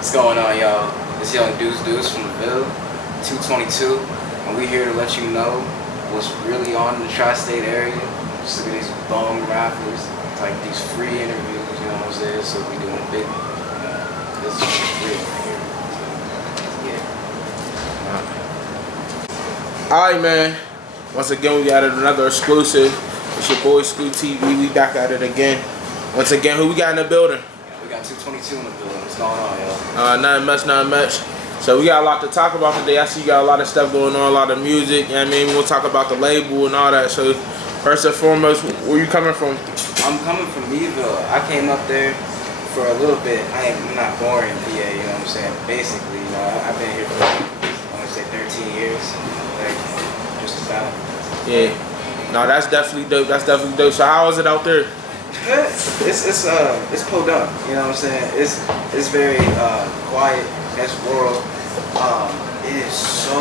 What's going on, y'all? It's young Deuce from the Ville, 222, and we here to let you know what's really on in the tri-state area. Just look at these bum rappers, like these free interviews, you know what I'm saying? So we doing big, this is real right here. So, yeah. Alright, man. Once again, we got another exclusive. It's your boy Scooptvpgh. We back at it again. Once again, who we got in the building? We got 222 in the building. What's going on, y'all? Nothing much. So we got a lot to talk about today. I see you got a lot of stuff going on, a lot of music. You know what I mean? We'll talk about the label and all that. So first and foremost, where you coming from? I'm coming from Meadville. I came up there for a little bit. I'm not born in PA, you know what I'm saying? Basically, you know, I've been here for, I want to say 13 years, like, just about. Yeah. No, that's definitely dope. That's definitely dope. So how is it out there? It's pulled up, you know what I'm saying? It's very quiet, it's rural. It is so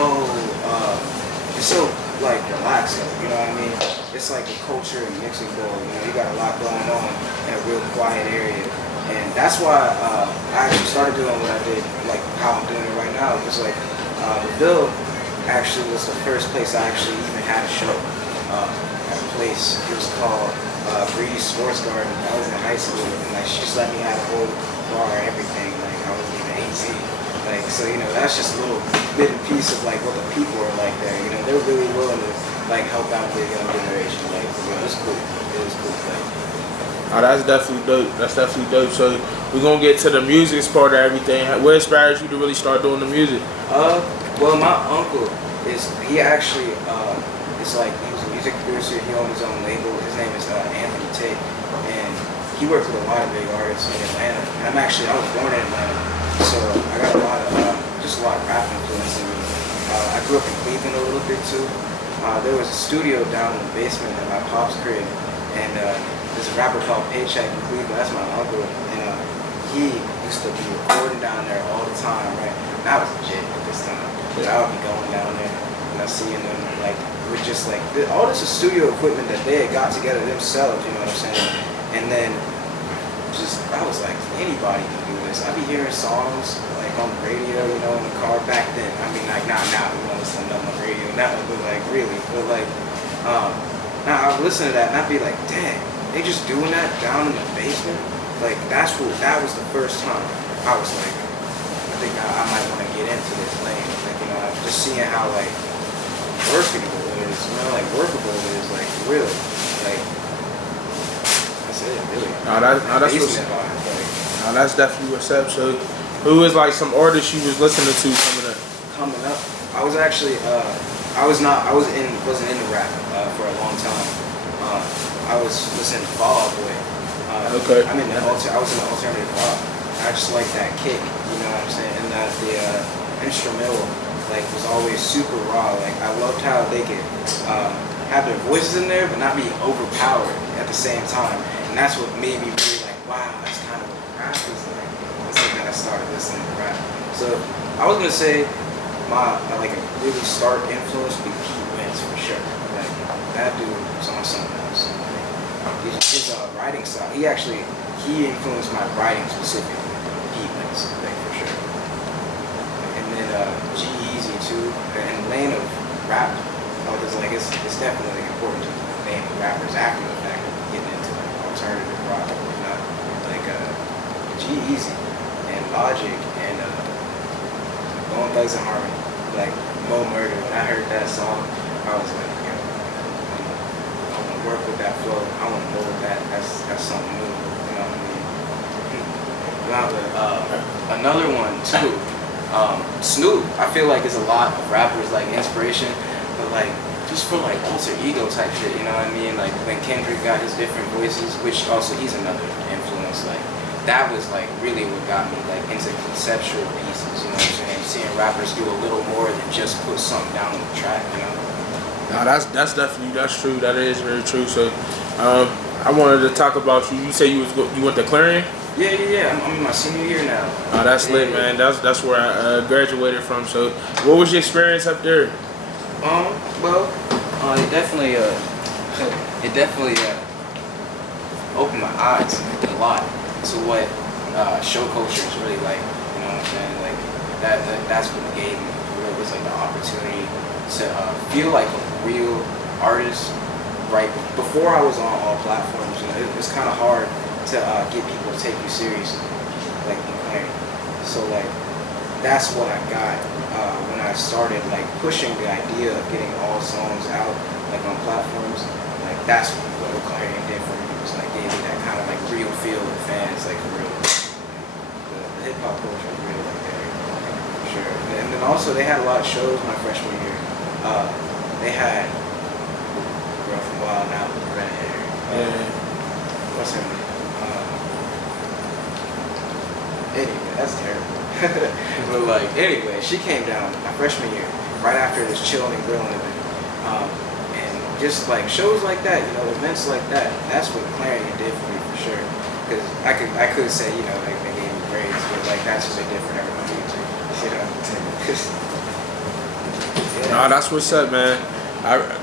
like relaxing, you know what I mean? It's like a culture and mixing bowl, you know, you got a lot going on in a real quiet area. And that's why I actually started doing what I did, like how I'm doing it right now, because like the Ville actually was the first place I actually even had a show. At a place, it was called Bree's Sports Garden. I was in high school, and like she just let me have a whole bar and everything. Like I wasn't even 18. Like so, you know, that's just a little bit and piece of like what the people are like there. You know, they're really willing to like help out the young generation. Like, you know, it's cool. It was cool. Like, Oh, that's definitely dope. That's definitely dope. So we're gonna get to the music part of everything. What inspired you to really start doing the music? Well, my uncle he actually is like he was a music producer. He owned his own label. His name is Anthony Tate, and he worked with a lot of big artists in Atlanta. And I was born in Atlanta, so I got a lot of just a lot of rap influence in me. I grew up in Cleveland a little bit too. There was a studio down in the basement at my pop's crib, and there's a rapper called Paycheck in Cleveland. That's my uncle, and he used to be recording down there all the time, right? And I was legit at this time, but I would be going down there and seeing them like with just like all this is studio equipment that they had got together themselves, you know what I'm saying? And then just I was like, anybody can do this. I'd be hearing songs like on the radio, you know, in the car back then. I mean, like not now, we don't listen to nothing on the radio now, but like really, but like now I would listen to that and I'd be like, dang, they just doing that down in the basement. Like that was the first time I was like, I think I might want to get into this lane. Like, you know, just seeing how like workable it is, you know, like workable it is, like really, like that's it, really. That's definitely what's up. So, who is like some artists you was listening to Coming up, I was actually wasn't into rap for a long time. I was listening to Fall Out Boy. Okay. I was in the alternative rock. I just like that kick, you know what I'm saying, and that the instrumental like was always super raw. Like I loved how they could have their voices in there, but not be overpowered at the same time. And that's what made me really like, wow, that's kind of what rap is like. That's like that I started listening to rap. So I was gonna say my like a really stark influence would be Pete Wentz for sure. Like that dude was on something else. His writing style, he influenced my writing specifically. Pete Wentz, like for sure. And then G-Eazy too, in the lane of rap, it's definitely important to name rappers after the fact of getting into like alternative rock or whatnot. Like G-Eazy and Logic and Bone Thugs and Harmony, like Mo Murder. When I heard that song, I was like, yo, I want to work with that flow. I want to mold that. That's something new. You know what I mean? Another one too. Snoop, I feel like is a lot of rappers like inspiration, but like just for like alter ego type shit, you know what I mean? Like when Kendrick got his different voices, which also he's another influence. Like that was like really what got me like into conceptual pieces, you know what I'm saying? Seeing rappers do a little more than just put something down on the track, you know? No, that's true. That is very true. So I wanted to talk about you. You say you went to Clarion? Yeah. I'm in my senior year now. Oh, that's lit, man. That's where I graduated from. So, what was your experience up there? It definitely opened my eyes a lot to what show culture is really like. You know know what I'm saying? Like that's what gave me. It was like the opportunity to feel like a real artist. Right before I was on all platforms, you know, it's kind of hard to get people to take you seriously, like in Clary. So like that's what I got when I started like pushing the idea of getting all songs out like on platforms. Like that's what Clarion did for me. It was like gave me that kind of like real feel with fans, like for real. The hip hop culture is really like that, like, for sure. And then also they had a lot of shows my freshman year. They had girl from Wild Out with the red hair. What's her name? Anyway, that's terrible. But like, anyway, she came down my freshman year, right after this chilling and grilling event. And just like shows like that, you know, events like that, that's what Clarion did for me for sure. Because I could say, you know, like they gave me grades, but like that's what they did for everybody, you know. Yeah. No, that's what's up, man.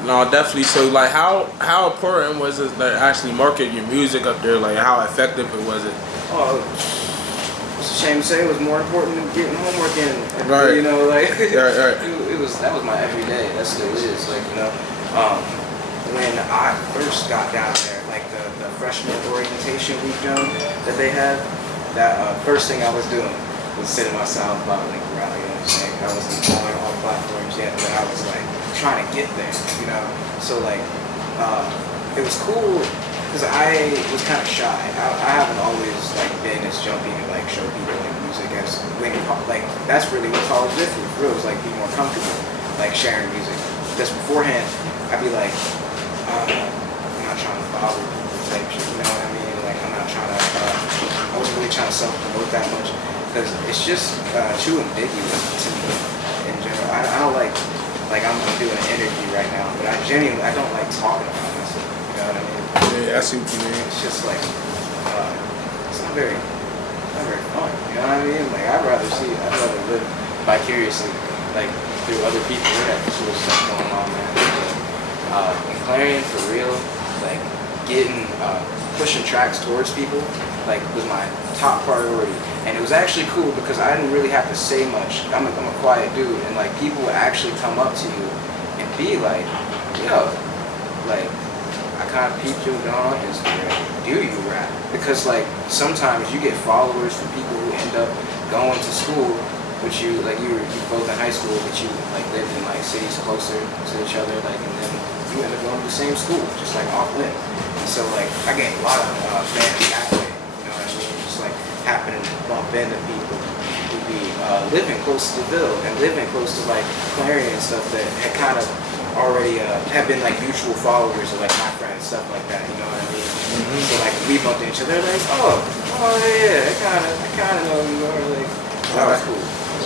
No, definitely. So, like, how important was it to actually market your music up there? Like, how effective was it? Oh, it's a shame to say it was more important than getting homework in. Right. You know, like right. that was my everyday. That still is. Like, you know, when I first got down there, like the freshman orientation week done that they had, that first thing I was doing was sitting my SoundCloud link around. You know what I'm saying? I wasn't on all platforms yet, but I was like trying to get there, you know. So like, it was cool because I was kind of shy. I haven't always like been as jumpy to like show people like music as when like that's really what college did for me. For real, it was like be more comfortable, like sharing music. Just beforehand, I'd be like, I'm not trying to bother people type shit. You know what I mean? Like I'm not trying to. I wasn't really trying to self-promote that much because it's just too ambiguous to me in general. I don't like I'm doing an interview right now, but I don't like talking about myself. You know what I mean? Yeah, I see what you mean. It's just like it's not very fun. You know what I mean? Like I'd rather live vicariously, like through other people. We had this sort of stuff going on, man. And Clarion for real, like getting pushing tracks towards people, like was my top priority. And it was actually cool because I didn't really have to say much. I'm a quiet dude, and like people would actually come up to you and be like, yo, like I kind of peeped you down on Instagram. Do you rap? Because like sometimes you get followers from people who end up going to school, but you like you both in high school, but you like lived in like cities closer to each other, like, and then you end up going to the same school, just like off limb. And so like I get a lot of fans that way. You know what I mean? Just like happening to bump into people who be living close to the Ville and living close to like Clarion and stuff that had kind of already have been like mutual followers of like my friends, stuff like that. You know what I mean? Mm-hmm. So like we bumped into each other, like oh yeah, I kind of know you, or like that was cool.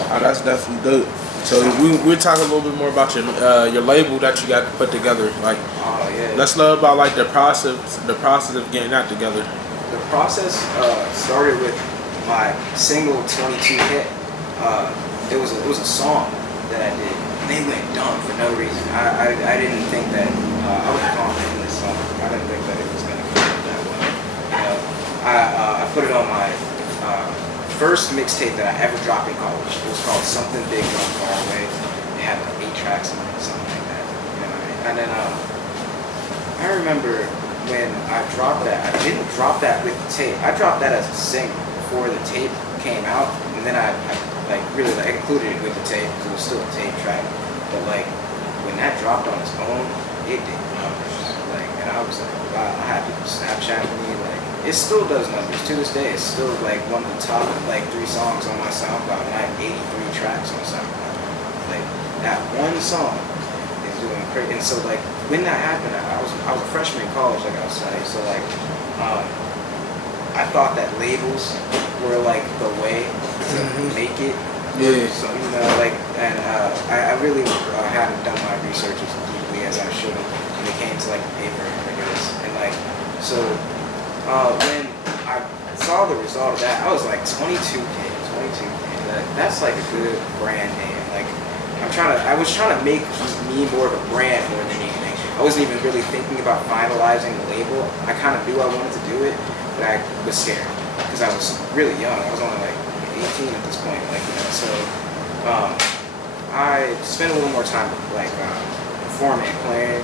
Oh, that's definitely dope. So we'll talk a little bit more about your label that you got put together. Like, oh yeah, let's know about like the process of getting that together. The process started with my single 22 hit. It was a song that I did. They went dumb for no reason. I didn't think that I was confident in this song. I didn't think that it was gonna come out that well. You know, I put it on my first mixtape that I ever dropped in college. It was called Something Big Gone Far Away. It had like 8 tracks on it, something like that. You know what I mean? And then I remember when I dropped that, I didn't drop that with the tape. I dropped that as a single before the tape came out, and then I like really like included it with the tape because it was still a tape track. But like when that dropped on its own, it did numbers. Like, and I was like, wow, I had people Snapchat me. Like, it still does numbers to this day. It's still like one of the top like 3 songs on my SoundCloud, and I have 83 tracks on SoundCloud. Like that one song is doing crazy. And so like when that happened, I was a freshman in college, like I was saying. So like I thought that labels were like the way to make it. Yeah. So you know, like, and I really haven't done my research as deeply as I should have when it came to like paper, I guess. And like, so when I saw the result of that, I was like 22K. That's like a good brand name. Like, I was trying to make me more of a brand more than anything. I wasn't even really thinking about finalizing the label. I kind of knew I wanted to do it, but I was scared because I was really young. I was only like 18 at this point, like, you know, so I spent a little more time like performing and playing,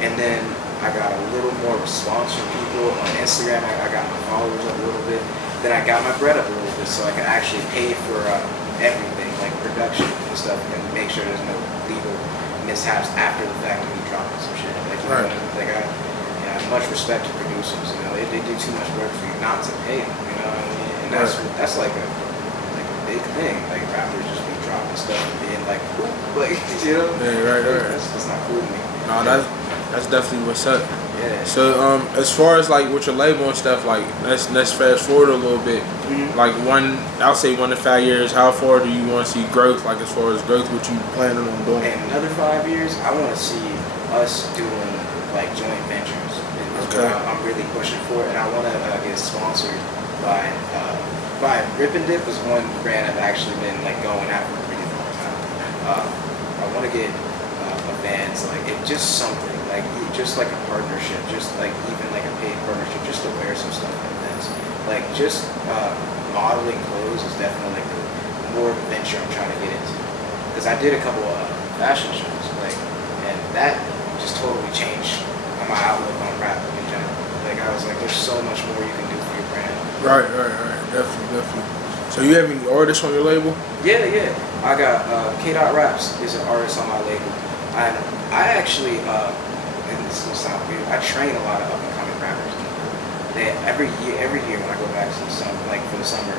and then I got a little more response from people on Instagram. I got my followers up a little bit. Then I got my bread up a little bit, so I could actually pay for everything, like production and stuff, and make sure there's no legal mishaps after the fact of me dropping some shit. Like, you know, like I have much respect to producers. You know, they do too much work for you not to pay them. You know what I mean? And that's like a big thing. Like rappers just be dropping stuff and being like, ooh, like, you know? Yeah, right. That's not cool to me. No, that's definitely what's up. Yeah. So as far as like with your label and stuff, like let's fast forward a little bit. Like I'll say 1 to 5 years. How far do you want to see growth? Like as far as growth, what you planning on doing? In another 5 years, I want to see us doing like joint ventures. Okay. I'm really pushing for it, and I want to get sponsored by Rip and Dip is one brand I've actually been like going after for a really long time. I want to get bands, like it just something like just like a partnership, just like even like a paid partnership, just to wear some stuff like this. Like just modeling clothes is definitely like the more venture I'm trying to get into, because I did a couple of fashion shows, like, and that just totally changed my outlook on rap in general. Like I was like, there's so much more you can do for your brand. Right, definitely. So you have any artists on your label? Yeah. I got K.Raps is an artist on my label. I actually, and this will sound weird, I train a lot of up and coming rappers. Every year when I go back to the summer, like for the summer,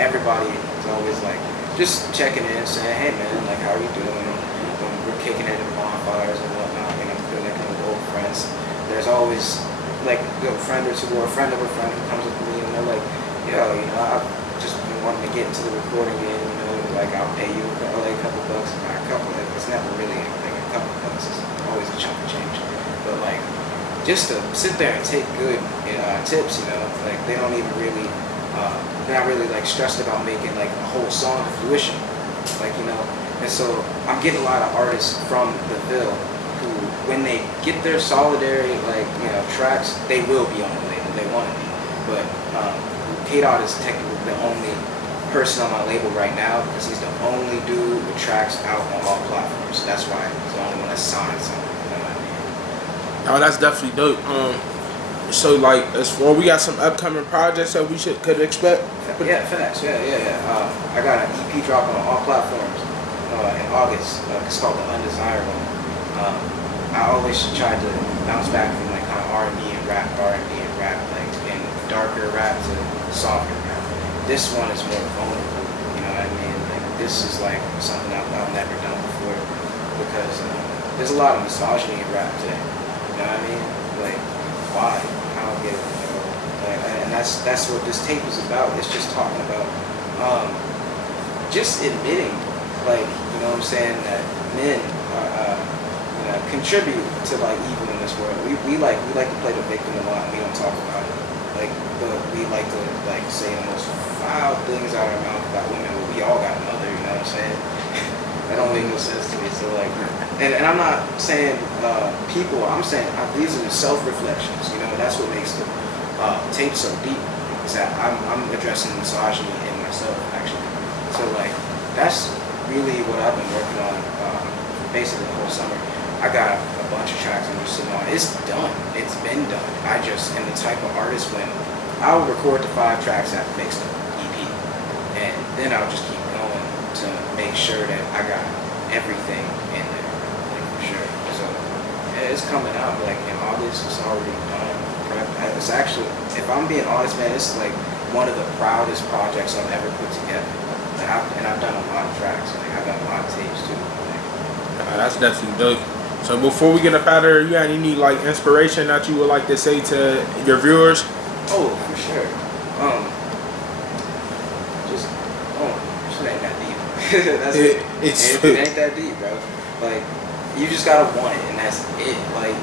everybody is always like just checking in, saying, hey man, like how are you doing? When we're kicking it in bonfires and whatnot, you know, connecting with old friends. There's always like a friend or two or a friend of a friend who comes up to me and they're like, yo, you know, I've just been wanting to get into the recording game, you know, like I'll pay you like a couple bucks, not a couple, it's never really like a couple bucks, it's always a chunk of change. But like, just to sit there and take good tips, you know, like they don't even really, they're not really like stressed about making like a whole song to fruition, like, you know. And so I'm getting a lot of artists from the Ville who, when they get their solidary, like, you know, tracks, they will be on the label, they want to be. But K-Dot is technically the only person on my label right now, because he's the only dude with tracks out on all platforms. That's why he's the only one that signed something. You know what I mean? Oh, that's definitely dope. So like, as far we got some upcoming projects that we could expect. Yeah, facts. Yeah. I got an EP dropping on all platforms in August. It's called The Undesirable. I always tried to bounce back from like kind of R&B and rap, like, and darker rap to softer rap. This one is more vulnerable. You know what I mean? Like this is like something I've never done before, because there's a lot of misogyny in rap today. You know what I mean? Like, why? I don't get it. You know? Like, and that's what this tape is about. It's just talking about just admitting, like, you know what I'm saying, that men contribute to like evil in this world. We like to play the victim a lot, and we don't talk about it. Like, but we like to like say the most foul things out of our mouth about women. But we all got a mother, you know what I'm saying? That don't make no sense to me. So like, and I'm not saying people. I'm saying these are self-reflections. You know, that's what makes the tape so deep. Is that I'm addressing misogyny in myself, actually. So like, that's really what I've been working on basically the whole summer. I got a bunch of tracks I'm just sitting on. It's done. It's been done. I just am the type of artist when I'll record the 5 tracks after mixed EP, and then I'll just keep going to make sure that I got everything in there, like, for sure. So yeah, it's coming out like in August. It's already done. It's actually, if I'm being honest, man, it's like one of the proudest projects I've ever put together. And I've done a lot of tracks. Like I've done a lot of tapes too. Like, that's definitely dope. So before we get up out of here, you got any like inspiration that you would like to say to your viewers? Oh, for sure. Shit ain't that deep. That's it. It ain't that deep, bro. Like, you just gotta want it, and that's it. Like,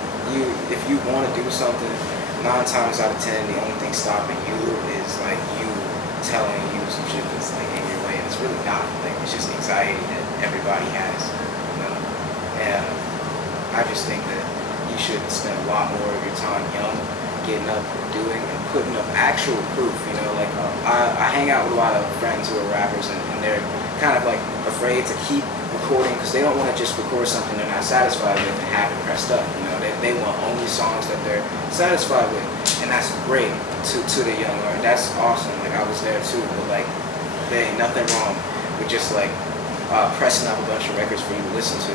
if you want to do something, 9 times out of 10, the only thing stopping you is like you telling you some shit that's like in your way, and it's really not. Like, it's just anxiety that everybody has, you know. And I just think that you should spend a lot more of your time young, getting up and doing and putting up actual proof. You know, like I hang out with a lot of friends who are rappers, and they're kind of like afraid to keep recording because they don't want to just record something they're not satisfied with and have it pressed up. You know, they want only songs that they're satisfied with, and that's great to the young artist. That's awesome. Like I was there too, but like there ain't nothing wrong with just like pressing up a bunch of records for you to listen to,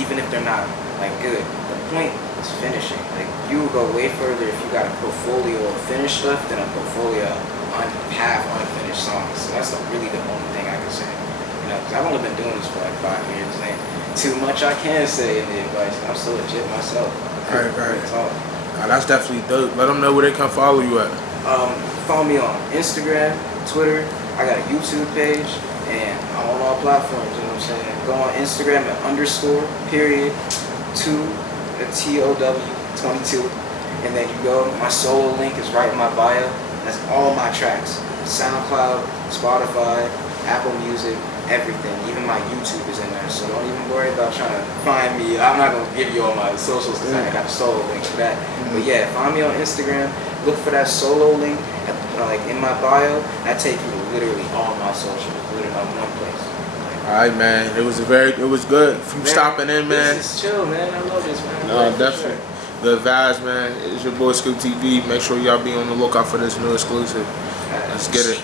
even if they're not like good. The point is finishing. Like you will go way further if you got a portfolio of finished stuff than a portfolio of half unfinished songs. So that's really the only thing I can say. You know, because I've only been doing this for like 5 years. There ain't too much I can say in the advice. I'm so legit myself. Right. That's definitely dope. Let them know where they can follow you at. Follow me on Instagram, Twitter. I got a YouTube page, and I'm on all platforms. You know what I'm saying? Go on Instagram at _2TWO22, and then you go. My solo link is right in my bio. That's all my tracks. SoundCloud, Spotify, Apple Music, everything. Even my YouTube is in there. So don't even worry about trying to find me. I'm not gonna give you all my socials because I got a solo link for that. But yeah, find me on Instagram. Look for that solo link like in my bio. That take you to literally all my socials, literally on one place. All right, man. It was good. From stopping in, man. This is chill, man. I love this, man. No, definitely. Sure. Good vibes, man. It's your boy Scoop TV. Make sure y'all be on the lookout for this new exclusive. Let's get it.